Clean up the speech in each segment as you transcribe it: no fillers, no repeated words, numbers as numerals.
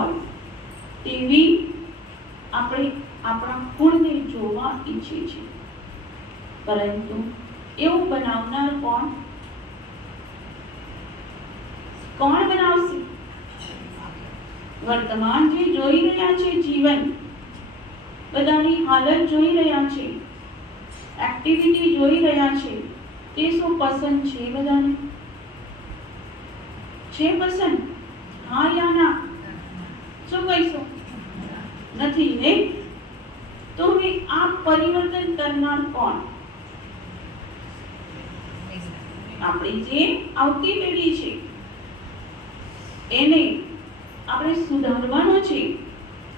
હોય તેવી આપણે આપણા કુળને જોવા ઈચ્છીએ છીએ, પરંતુ એવું બનાવનાર કોણ બનાવશે? વર્તમાન જે જોઈ રહ્યા છે, જીવન બધાની હાલત જોઈ રહ્યા છે, એક્ટિવિટી જોઈ રહ્યા છે, તે શું પસંદ છે? બધાને છે પસંદ? હા યા ના? શું કહીશું? નથી ને? તો હવે આ પરિવર્તન કરનાર કોણ? આપણી જે આવતી પેઢી છે, એને આપણે સુધારવાનો છે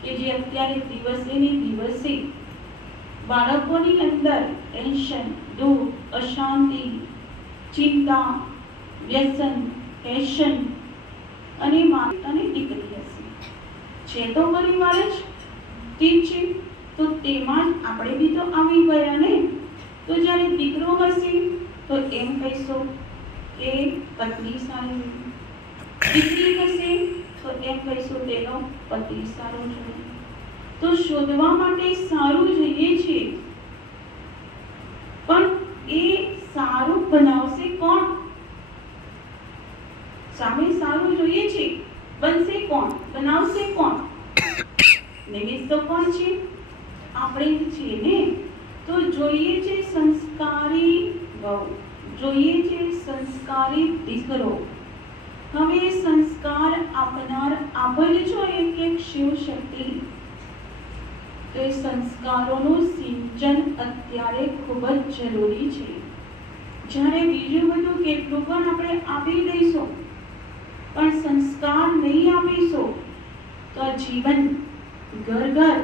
કે જે અત્યારે દિવસે ને દિવસે બાળકોની અંદર ટેન્શન, દુઃખ, અશાંતિ, ચિંતા, વ્યસન, ફેશન અને માતાની દીકરી હશે છે તો પરિવાર જ ઠીક છે, તો તેમાં જ આપણે બી તો આવી ગયા ને. તો જ્યારે દીકરો હશે તો એમ કહીશું કે પત્ની સારી, દીકરી હશે તો એમ કહીશું તેનો પતિ સારો છે. તો શોધવા માટે સારું જોઈએ છે, પણ એ સારું બનાવશે કોણ? સામે સારું જોઈએ છે, બનશે કોણ? બનાવશે કોણ? નિમિત્ત તો કોણ છે? આપણે જ છીએ ને. તો જોઈએ છે સંસ્કારી વહુ, જોઈએ છે સંસ્કારી દીકરો. હવે સંસ્કાર આપનાર આપણે જો એક શિવ શક્તિ, તો એ સંસ્કારોનું સિંચન અત્યારે ખૂબ જ જરૂરી છે. જ્યારે બીજું બધું કેટલું પણ આપણે આપી દઈશું, પણ સંસ્કાર નહીં આપીશું તો જીવન ઘર ઘર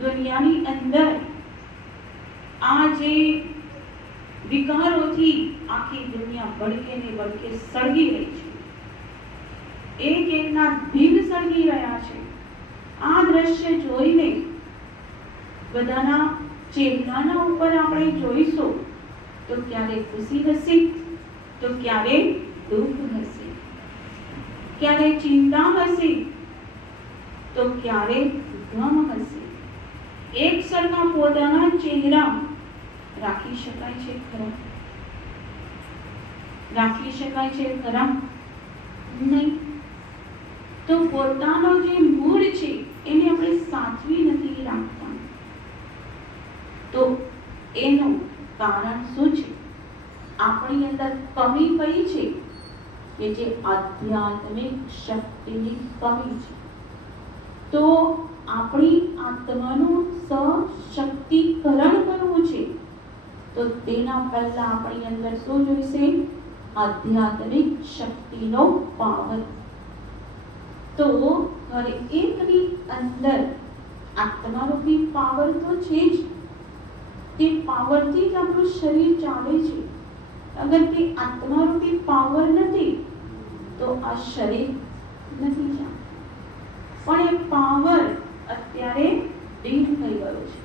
દુનિયાની અંદર આ જે વિકારોથી આખી દુનિયા ભડકે ને ભડકે સળગી રહી છે, એક એકના દિલ સળગી રહ્યા છે. આ દ્રશ્ય જોઈને બધાના ચહેરાના ઉપર આપણે જોઈશું તો ક્યારે ખુશી હશે, તો ક્યારે દુઃખ હશે, ક્યારે ચિંતા હશે, તો ક્યારે ગમ હશે. એક સરખા પોતાના ચહેરા રાખી શકાય છે ખરા? રાખી શકાય છે ખરા? નહીં. તો પોતાનો જે મૂળ છે એને આપણે સાચવી નથી રાખતા, તો એનું કારણ શું છે? આપણી અંદર કમી કઈ છે? કે જે આધ્યાત્મિક શક્તિની કમી છે. તો આપણી આત્માનું સશક્તિકરણ કરવું છે, તો તેના પહેલા આપણી અંદર શું જોઈશે? આધ્યાત્મિક શક્તિનો પાવર. તો હર એકની અંદર આત્મારૂપી પાવર તો છે જ. તે પાવરથી જ આપણું શરીર ચાલે છે. અગર તે આત્મારૂપી પાવર નથી તો આ શરીર નથી ચાલતું. પણ એ પાવર અત્યારે ડીમ થઈ ગયો છે,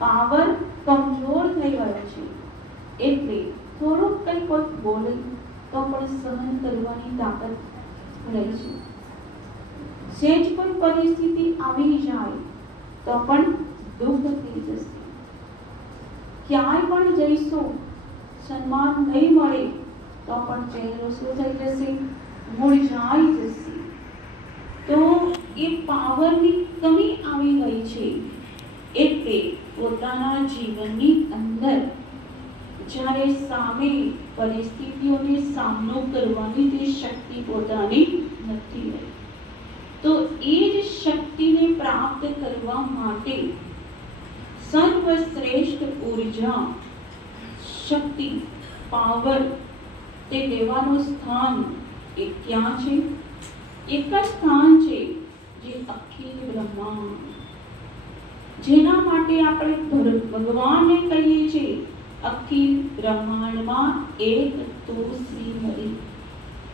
પાવર કમજોર થઈ ગયો છે. એટલે થોડુંક કંઈ કોઈ બોલે તો પણ સહન કરવાની તાકાત રહી છે. સેજ કોઈ પરિસ્થિતિ આવી જાય તો પણ દુઃખ થઈ જશે. ક્યાંય પણ જઈશું, સન્માન નહીં મળે તો પણ ચહેરો શું થઈ જશે? મૂળજાઈ જશે. તો એ પાવરની કમી આવી ગઈ છે. એટલે પોતાના જીવનની અંદર જ્યારે સામે પરિસ્થિતિઓને સામનો કરવાની તે શક્તિ પોતાની નથી રહી, તો એ જ શક્તિને પ્રાપ્ત કરવા માટે સર્વશ્રેષ્ઠ ઉર્જા, શક્તિ, પાવર તે લેવાનું સ્થાન એ ક્યાં છે? એક જ સ્થાન છે, જે અખિલ બ્રહ્માંડ, જેના માટે આપણે ભગવાનને કહીએ છીએ અખિલ બ્રહ્માંડમાં એક તું શ્રી હરિ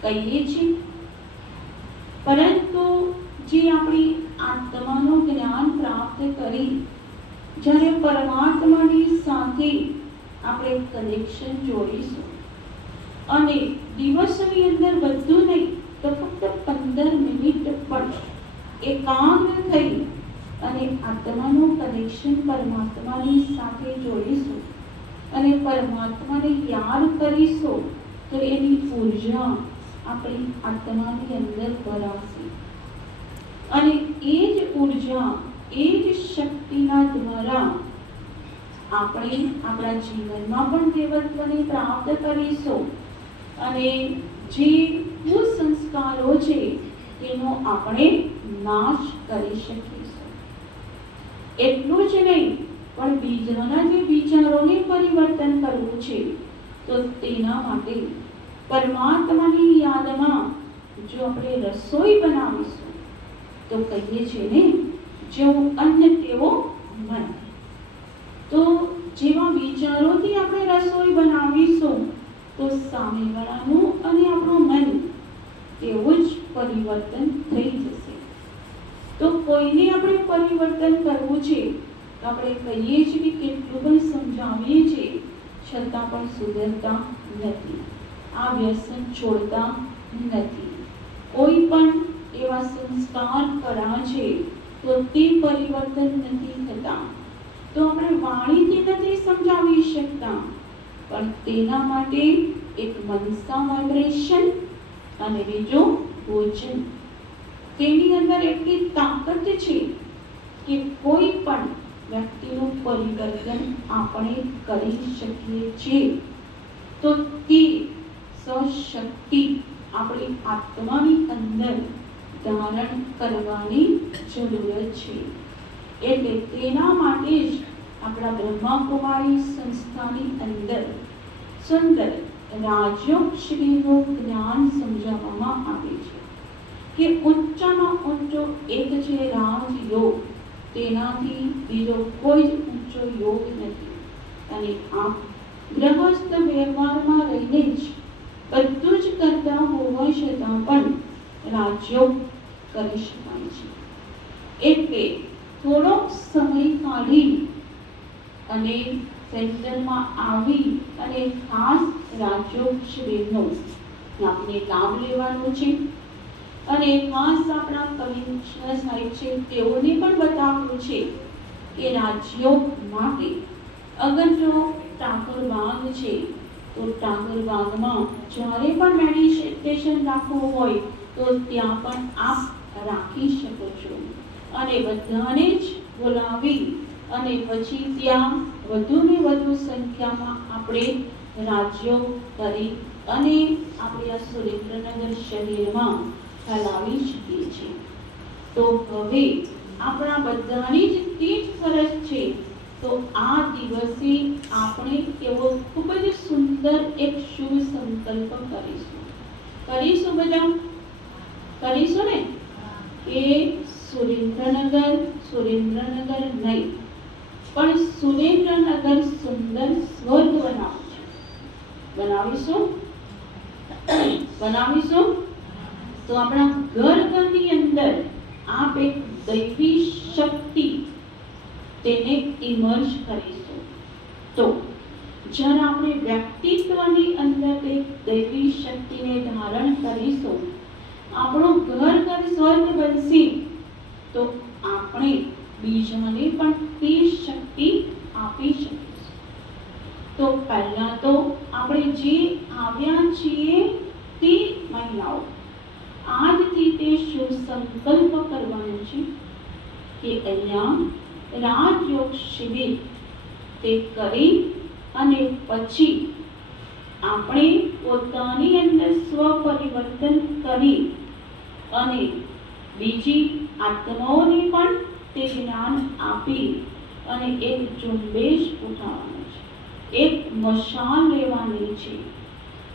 કહીએ છીએ. પરંતુ જે આપણી આત્માનું જ્ઞાન પ્રાપ્ત કરી જ્યારે પરમાત્માની સાથે આપણે કનેક્શન જોડીશું અને દિવસની અંદર બધું નહીં તો ફક્ત 15 મિનિટ પણ એકાગ્ર થઈ અને આત્માનું કનેક્શન પરમાત્માની સાથે જોડીશું અને પરમાત્માને યાદ કરીશું તો એની ઉર્જા આપણી આત્માની અંદર ભરાશે અને એ જ ઉર્જા, એ જ શક્તિના દ્વારા આપણે આપણા જીવનમાં પણ દેવત્વને પ્રાપ્ત કરીશું અને જે કુસંસ્કારો છે તેનો આપણે નાશ કરી શકીશું. એટલું જ નહીં પણ બીજાના જે વિચારોને પરિવર્તન કરવું છે તો તેના માટે પરમાત્માની યાદમાં જો આપણે રસોઈ બનાવીશું તો કહીએ છીએ ને, જેવું અન્ન તેવો મન. તો જેવા વિચારોથી આપણે રસોઈ બનાવીશું તો સામેવાળાનું અને આપણું મન તેવું જ પરિવર્તન થઈ જશે. તો કોઈને આપણે પરિવર્તન કરવું છે તો આપણે કહીએ છીએ, કેટલું પણ સમજાવીએ છીએ છતાં પણ સુધરતા નથી, આ વ્યસન છોડતા નથી. કોઈ પણ એવા સંસ્કાર કર્યા છે તો તે પરિવર્તન નથી થતા. તો આપણે વાણીથી નથી સમજાવી શકતા, પણ તેના માટે એક મનસા વાઇબ્રેશન અને બીજો ભોજન, તેની અંદર એટલી તાકાત છે કે કોઈ પણ વ્યક્તિનું પરિવર્તન આપણે કરી શકીએ છીએ. તો તે સશક્તિ આપણી આત્માની અંદર ધારણ કરવાની જરૂરત છે. એટલે તેના માટે જ આપણા બ્રહ્માકુમારી સંસ્થાની અંદર સુંદર રાજયોગ શ્રીનું જ્ઞાન સમજાવવામાં આવે છે કે ઉચ્ચમાં ઊંચો એક છે રાજયોગ, તેનાથી બીજો કોઈ જ ઊંચો યોગ નથી. અને આ ગ્રહસ્થ વ્યવહારમાં રહીને જ બધું જ કરતા હોવા છતાં પણ રાજયોગ કરી શકાય છે. એટલે થોડો સમય કાઢી અને સેન્ટરમાં આવી અને ખાસ રાજયોગ શિબિરનો આપણે લાભ લેવાનો છે. અને ખાસ આપણા કમિશનર સાહેબ છે તેઓને પણ બતાવવું છે કે રાજયોગ માટે અગર જો ટાગોર બાગ છે તો ટાગોર બાગમાં જ્યારે પણ મેડિટેશન રાખવું હોય તો ત્યાં પણ આપ રાખી શકો છો. અને બધાને જ બોલાવી અને પછી ત્યાં વધુ ને વધુ સંખ્યામાં આપણે રાજયોગ કરી અને આપણે આ સુરેન્દ્રનગર શહેરમાં ફેલાવી શકીએ છીએ. તો હવે આપણા બધાની જ તે જ ફરજ છે. તો આ દિવસે આપણે એવો ખૂબ જ સુંદર એક શુભ સંકલ્પ કરીશું બધા કરીશું ને કે સુરેન્દ્રનગર નહીં પણ સુરેન્દ્રનગર સુંદર સ્વર્ગ બનાવીશું. તો આપણા ઘરની અંદર આપ એક દૈવી શક્તિ તેને ઇમર્જ કરીશું. તો જ્યારે આપણે વ્યક્તિત્વની અંદર એક દૈવી શક્તિને ધારણ કરીશું, આપણું ઘર સ્વર્ગ બનશે. તો આપણે બીજાને પણ તે શક્તિ આપી શકીશું. તો પહેલા તો આપણે જે આવ્યા છીએ તે મહિલાઓ આજથી તે શુભ સંકલ્પ કરવાનો છે કે અહીંયા રાજયોગ શિબિર તે કરી અને પછી આપણે પોતાની અંદર સ્વ પરિવર્તન કરી અને બીજી આત્માઓને પણ તે જ્ઞાન આપી અને એક ઝુંબેશ ઉઠાવવાનો છે, એક મશાલ લેવાની છે.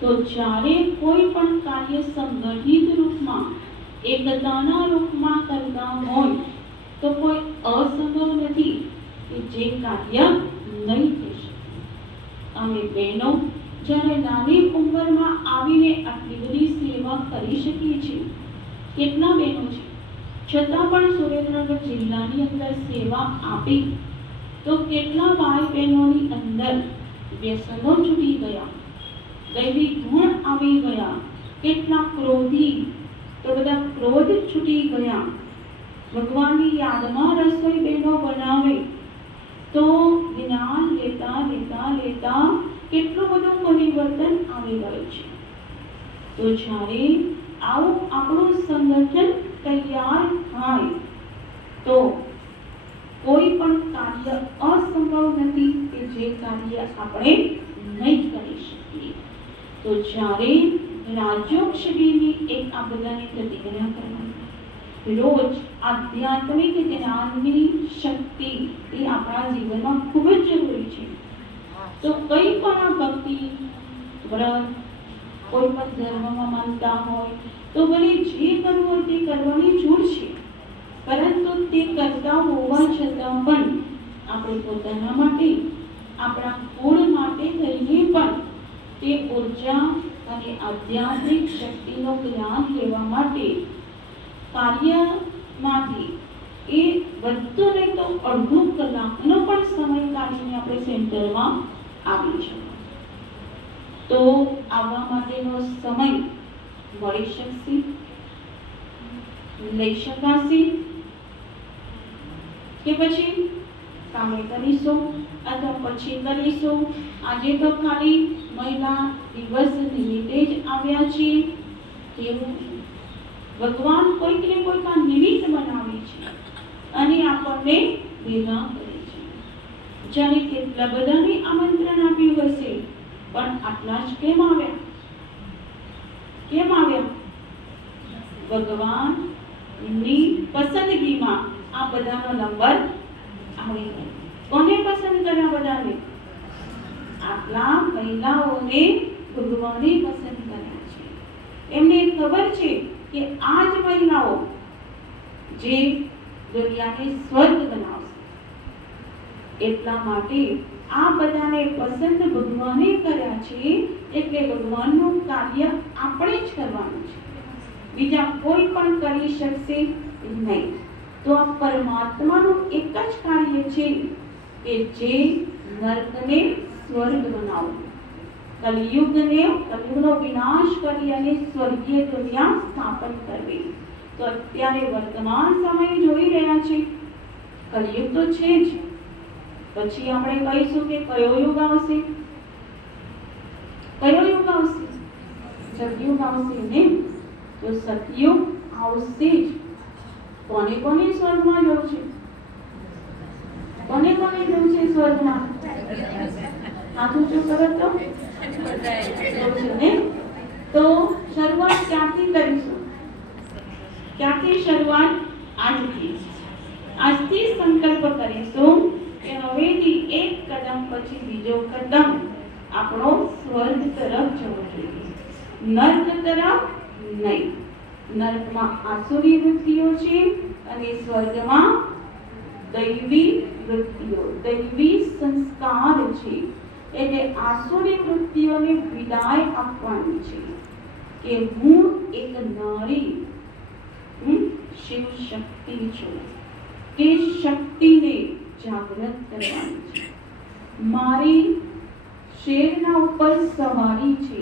તો જ્યારે કોઈ પણ કાર્ય સંગઠિત રૂપમાં એકતાના રૂપમાં કરતા હોય તો કોઈ અસંભવ નથી કે જે કાર્ય નહીં થઈ શકે. અમે બહેનો જ્યારે નાની ઉંમરમાં આવીને આટલી બધી સેવા કરી શકીએ છીએ. કેટલા બહેનો છે છતાં પણ સુરેન્દ્રનગર જિલ્લાની અંદર સેવા આપી તો કેટલા ભાઈ બહેનોની અંદર વ્યસનો છૂટી ગયા, દૈવી ગુણ આવી ગયા, કેટલા ક્રોધી તો બધા ક્રોધ છૂટી ગયા. ભગવાનની યાદમાં રસોઈ બહેનો બનાવે તો જ્ઞાન લેતા લેતા લેતા કેટલું બધું પરિવર્તન આવી ગયું છે. તો જ્યારે આવું આપણું સંગઠન તૈયાર થાય તો કોઈ પણ કાર્ય અસંભવ નથી કે જે કાર્ય આપણે નહીં કરી શકીએ. તો જ્યારે રાજ્યોક્ષરીની એક આ બધાની પ્રતિક્રિયા કરવાની, રોજ આધ્યાત્મિક જ્ઞાનની શક્તિ એ આપણા જીવનમાં ખૂબ જ જરૂરી છે. તો કંઈ પણ આ ભક્તિ વ્રત કોઈ પણ ધર્મમાં માનતા હોય તો ભલે જે કરવું હોય તે કરવાની છૂટ છે, પરંતુ તે કરતા હોવા છતાં પણ આપણે પોતાના માટે આપણા કુળ માટે થઈને પણ તે ઉર્જા અને આધ્યાત્મિક શક્તિનો જ્ઞાન લેવા માટે કાર્યમાંથી એ વધુ નહીં તો અડધો કલાકનો પણ સમય કાઢીને આપણે સેન્ટરમાં આવી શકીએ. તો આવવા માટેનો સમય મળી શકશે, લઈ શકાશે કે પછી કામે કરીશું અથવા પછી કરીશું? આજે તો ખાલી મહિલા દિવસ નિમિત્તે જ આવ્યા છીએ. કેવું ભગવાન કોઈક ને કોઈક આ નિમિત્ત બનાવે છે અને આપણને ભેગા કરે છે. જાણે કેટલા બધાને આમંત્રણ આપ્યું હશે, પણ આટલા જ કેમ આવ્યા? કેમ આવ્યા? ભગવાનની પસંદગીમાં આ બધાનો નંબર આવી ગયો. કોને પસંદ કર્યા બધાને? આટલા મહિલાઓને ભગવાને પસંદ કર્યા છે. એમને ખબર છે કે આ જ મહિલાઓ જે દુનિયાને સ્વર્ગ બનાવશે. એટલા માટે આ બધાને પસંદ ભગવાને કર્યા છે. એટલે ભગવાનનું કાર્ય આપણે જ કરવાનું છે, બીજા કોઈ પણ કરી શકશે નહીં. તો આ પરમાત્માનું એક જ કાર્ય છે કે જે નર્કને સ્વર્ગ બનાવવું, કલિયુગનો વિનાશ કરી અને સ્વર્ગીય દુનિયા સ્થાપન કરવી. તો અત્યારે વર્તમાન સમય જોઈ રહ્યા છે, કલિયુગ તો છે જ. પછી આપણે કહીશું કે કયો યુગ આવશે? કયો યુગ આવશે? સતયુગ આવશે ને? તો સતયુગ આવશે જ. કોને કોને સ્વર્ગમાં જવું છે? કોને કોને જવું છે સ્વર્ગમાં? હાથ ઊંચું કરો તો ને. તો શરૂઆત ક્યાંથી કરીશું? ક્યાંથી શરૂઆત? આજથી. આજથી સંકલ્પ કરીશું કે હવેથી એક કદમ પછી બીજો કદમ આપણો સ્વર્ગ તરફ જવો જોઈએ, નર્ક તરફ નહીં. નર્કમાં આસુરી વૃત્તિઓ છે અને સ્વર્ગમાં દૈવી વૃત્તિઓ, દૈવી સંસ્કાર છે. એટલે આસુરી વૃત્તિઓને વિદાય આપવાની છે કે હું એક નારી શિવ શક્તિ છું. તે શક્તિને જાગૃત કરવાની છે. મારી શેરના ઉપર સવારી છે.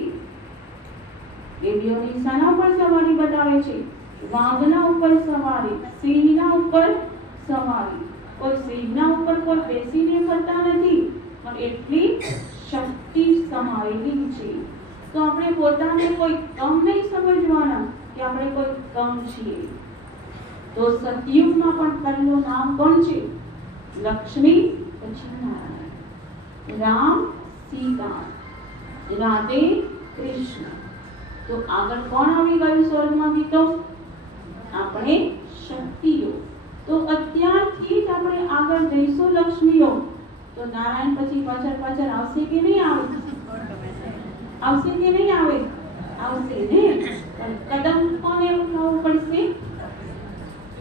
દેવીઓની શાના ઉપર સવારી બતાવે છે? વાઘના ઉપર સવારી, સિંહના ઉપર સવારી. કોઈ સિંહના ઉપર કોઈ બેસીને ફરતા નથી, પણ એટલી શક્તિ સમાયેલી છે. તો આપણે પોતાને કોઈ કમ નહીં સમજવાના કે આપણે કોઈ કમ છીએ. તો સતયુગમાં પણ પહેલું નામ કોણ છે? લક્ષ્મી, પછી નારાયણ, રામ, સીતા, રાધે, કૃષ્ણ. તો આગળ કોણ આવી ગયું સ્વર્ગમાંથી? તો આપણે શક્તિઓ. તો અત્યારથી જ આપણે આગળ જઈશું લક્ષ્મીઓ. તો નારાયણ પછી પાછળ પાછળ આવશે કે નહીં આવે? આવશે કે નહીં આવે? આવશે ને. કદમ કોને ઉઠાવવું પડશે?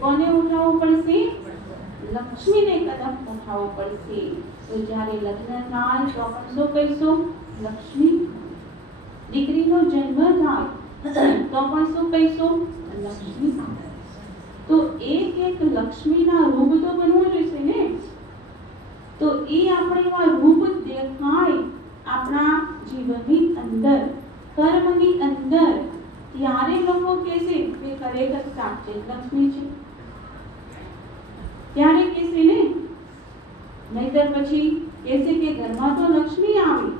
કોને ઉઠાવવું પડશે? લક્ષ્મીને કદમ ઉઠાવવું પડશે. તો જ્યારે લગ્ન થાય તો આપણે શું કહીશું? લક્ષ્મી. દીકરીનો જન્મ થાય તો પણ શું કહીશું? લક્ષ્મી. તો એક એક લક્ષ્મીના રૂપ તો બનવું જોઈશે ને. તો એ આપણે આ રૂપ દેખાય આપણા જીવનની અંદર, કર્મની અંદર, ત્યારે લોકો કહેશે કે ખરેખર સાચે લક્ષ્મી છે. પછી કહેશે કે ઘરમાં તો લક્ષ્મી આવી,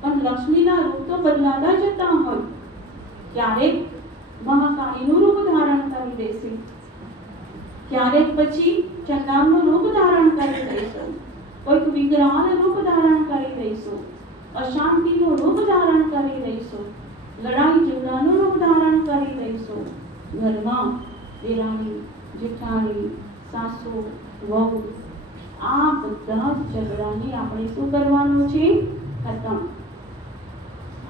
પણ લક્ષ્મીના રૂપ તો બદલાતા જતા હોય. ક્યારેક મહાકાળીનું રૂપ ધારણ કરી દેશે, ક્યારેક પછી ચંડાળનું રૂપ ધારણ કરી દઈશું, કોઈક વિકરાળ રૂપ ધારણ કરી દઈશું, અશાંતિનું રૂપ ધારણ કરી દઈશું, લડાઈ ઝઘડાનું રૂપ ધારણ કરી દઈશું. ઘરમાં દેરાણી જેઠાણી સાસુ વહુ આ બધા જ ઝઘડાને આપણે શું કરવાનું છે? ખતમ.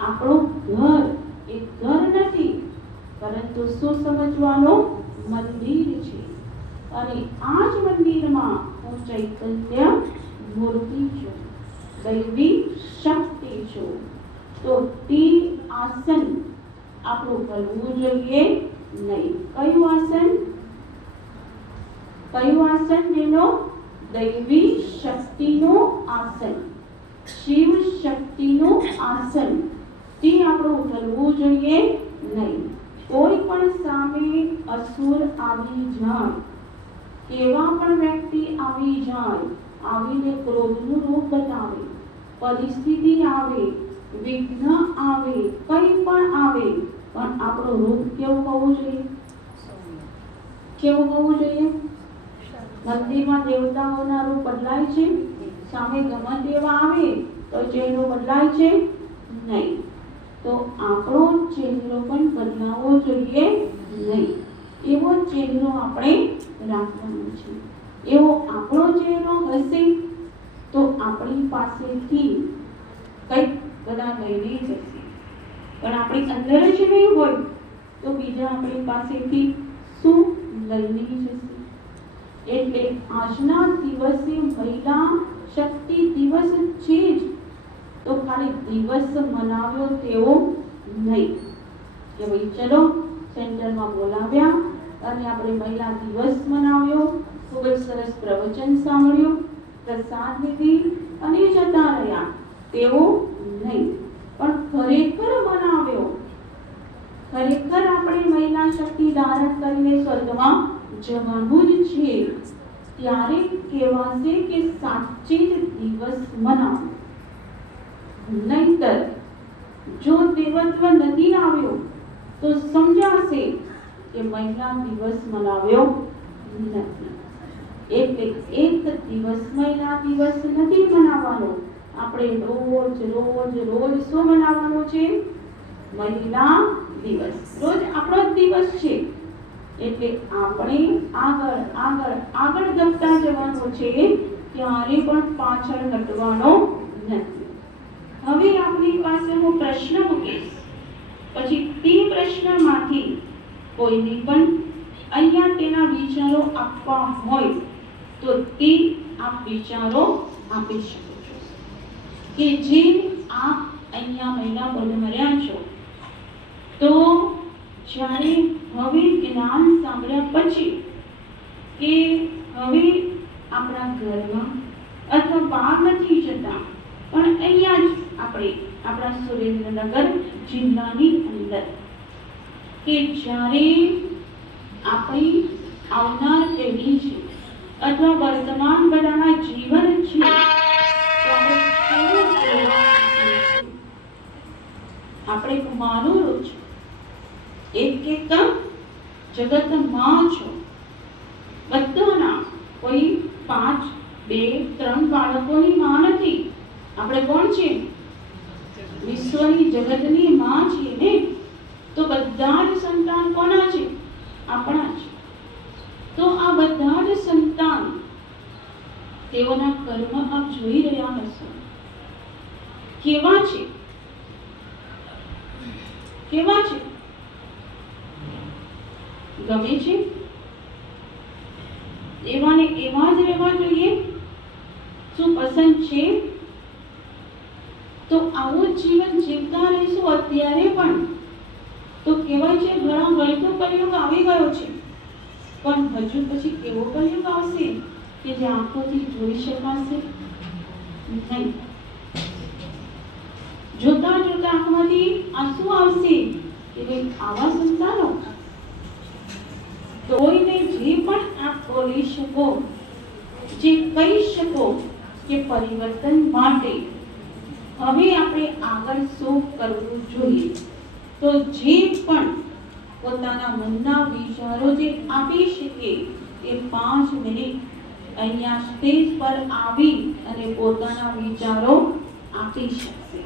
આપણું ઘર એ ઘર નથી, પરંતુ શું સમજવાનું? મંદિર છે. અને આ જ મંદિરમાં હું ચૈતન્ય મૂર્તિ છું, દૈવી શક્તિ છું. તો તે આસન આપણું કરવું જોઈએ નહીં. કયું આસન? કયું આસન? જેનો દૈવી શક્તિનું આસન, શિવ શક્તિનું આસન, તે આપણું કરવું જોઈએ નહીં. કોઈ પણ સામે અસુર આવી જાય, કેવા પણ વ્યક્તિ આવી જાય, આવીને ક્રોધનું રૂપ બતાવે, પરિસ્થિતિ આવે, વિઘ્ન આવે, કંઈ પણ આવે, પણ આપણું રૂપ કેવું હોવું જોઈએ? કેવું હોવું જોઈએ? મંદિરમાં દેવતાઓના રૂપ બદલાય છે, સામે ગમે તેવા આવે તો ચહેરો બદલાય છે નહીં. તો આપણો ચહેરો પણ બદલાવો જોઈએ નહીં. એવો ચહેરો આપણે રાખવાનો છે. એવો આપણો ચહેરો હશે તો આપણી પાસેથી કંઈક બધા લઈને જશે, પણ આપણી અંદર જ નહીં હોય તો બીજા આપણી પાસેથી શું લઈને જશે? એટલે આજના દિવસે મહિલા શક્તિ દિવસ છે જ, તો ખાલી દિવસ મનાવ્યો તેવો નહીં કે ભાઈ ચલો સેન્ટરમાં બોલાવ્યા અને આપણે મહિલા દિવસ મનાવ્યો, ખૂબ જ સરસ પ્રવચન સાંભળ્યું, પ્રસાદ લીધી અને જતા રહ્યા, તેવો નહીં. પણ ખરેખર મનાવ્યો, ખરેખર આપણે મહિલા શક્તિ ધારણ કરીને સ્વર્ગમાં જવાનું જ છે, ત્યારે કહેવાશે કે સાચે જ દિવસ મનાવો. નહીંતર જો દેવત્વ નથી આવ્યો તો સમજાશે કે મહિલા દિવસ મનાવ્યો નથી. એટલે એક દિવસ મહિલા દિવસ નથી મનાવવાનો, આપણે રોજ રોજ રોજ શું મનાવવાનું છે? મહિલા દિવસ. રોજ આપણો જ દિવસ છે, એટલે આપણે આગળ આગળ આગળ વધતા જવાનું છે, ક્યારે પણ પાછળ હટવાનો નથી. હવે આપણી પાસે હું પ્રશ્ન મૂકીશ, પછી તે પ્રશ્નમાંથી કોઈને પણ અહીંયા તેના વિચારો આપવા હોય તો તે આપ વિચારો આપી શકો છો, કે જે આપ અહીંયા મહિલા પદ મળ્યા છો. તો જ્યારે હવે જ્ઞાન સાંભળ્યા પછી કે હવે આપણા ઘરમાં અથવા બહાર નથી જતા, પણ અહીંયા જ આપણે આપણા સુરેન્દ્રનગર જિલ્લાની અંદર કે જ્યારે આપણી આવનાર પેઢી છે અથવા વર્તમાન બધાના જીવન છે, તો આપણે કુમારો છો, એક એક જગતમાં છો, બધાના કોઈ 5, 2, 3 બાળકોની માં નથી. આપણે કોણ છે? વિશ્વની જગતની માં છીએ ને. તો બધા જ સંતાન કોના છે? આપણા છે. તો આ બધા જ સંતાન, તેઓના કર્મ આપ જોઈ રહ્યા હશો, કેવા છે? કેવા છે? ગમે છે? એવા ને એવા જ રહેવા જોઈએ? શું પસંદ છે? તો આવું જીવન જીવતા રહીશું અત્યારે પણ, તો કહેવાય છે ઘણા વળતો કલયુગ આવી ગયો છે, પણ હજુ પછી કેવો કલયુગ આવશે કે જે આંખોથી જોઈ શકાશે નહીં. જોતા જોતા આંખમાંથી આંસુ આવશે કે આવા સંતાનો. કોઈને જે પણ આપ બોલી શકો, જે કહી શકો, કે પરિવર્તન માટે હવે આપણે આગળ શું કરવું જોઈએ. તો જે પણ પોતાના મનના વિચારો જે આપી શકે એ 5 મિનિટ અહીંયા સ્ટેજ પર આવી અને પોતાના વિચારો આપી શકશે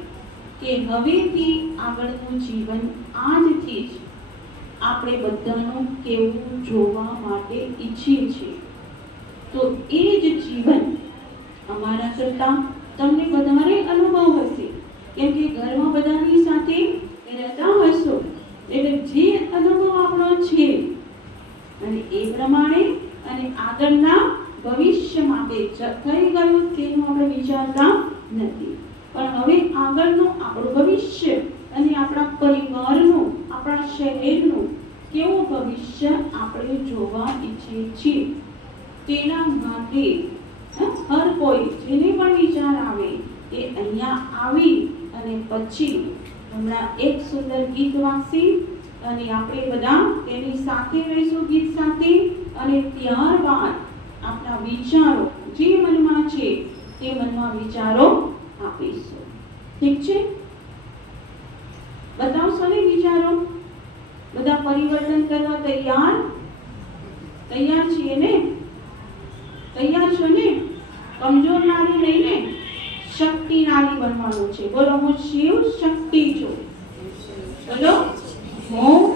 કે હવેથી આગળનું જીવન આજથી જ આપણે બધાનું કેવું જોવા માટે ઈચ્છીએ છીએ. તો એ જ જીવન અમારા કરતા તમને વધારે અનુભવ હશે, કેમ કે ઘરમાં બધાની સાથે રહેતા હશો, એટલે જે અનુભવ આપણો છે અને એ પ્રમાણે અને આગળના ભવિષ્ય માટે થઈ ગયું તેનું આપણે વિચારતા નથી, પણ હવે આગળનું આપણું ભવિષ્ય અને આપણા પરિવારનું, આપણા શહેરનું કેવું ભવિષ્ય આપણે જોવા ઈચ્છીએ છીએ. તેના માટે હર કોઈ જેને પણ વિચાર આવે એ અહીંયા આવી અને પછી હમણાં એક સુંદર ગીત વાગશે અને આપણે બધા તેની સાથે રહીશું ગીત સાથે, અને ત્યારબાદ આપણા વિચારો જે મનમાં છે તે મનમાં વિચારો આપીશું. ઠીક છે? બતાવશો ને વિચારો? બધા પરિવર્તન કરવા તૈયાર છીએ ને? તૈયાર છો ને? કમજોર નારી નહીં ને, શક્તિ નારી બનવાનું છે. બોલો, હું શિવ શક્તિ છું. બોલો, હું